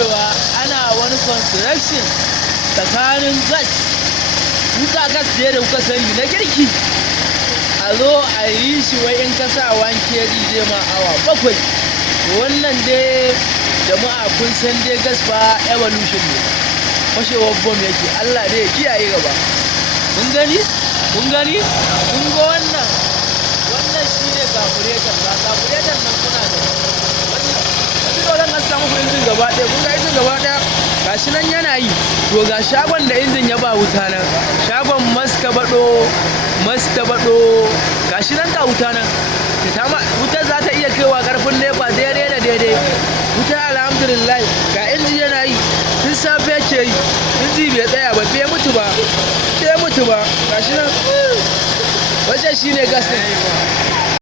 cewa ana wani construction tsakanin wuta gas da kuka sani na girki, a zo a yi shi wai in ka sa 1 kg zai ma awa 7. Wannan dai jama'a kun san dai gas fa evolution ne, fashewar bom yake. Allah dai ya kiyaye gaba. Kun gani kun ga wannan shine carburetor. Ga carburetor nan kuna da wannan, yanzu da zan samu injin gaba ɗaya. Kun ga injin gaba ɗaya gashi nan yana yi. To ga shagon da injin ya ba wuta nan, shagon mastabaɗo gashi nan ga wuta nan. Wutar za ta iya kaiwa ƙarfin nefa daidai da daidai. Wuta alhamdulillah, ga inji yana yi tun safe yake yi. Inji bai tsaya ba, bai mutu ba gashi nan. Wajen shine gas ɗin.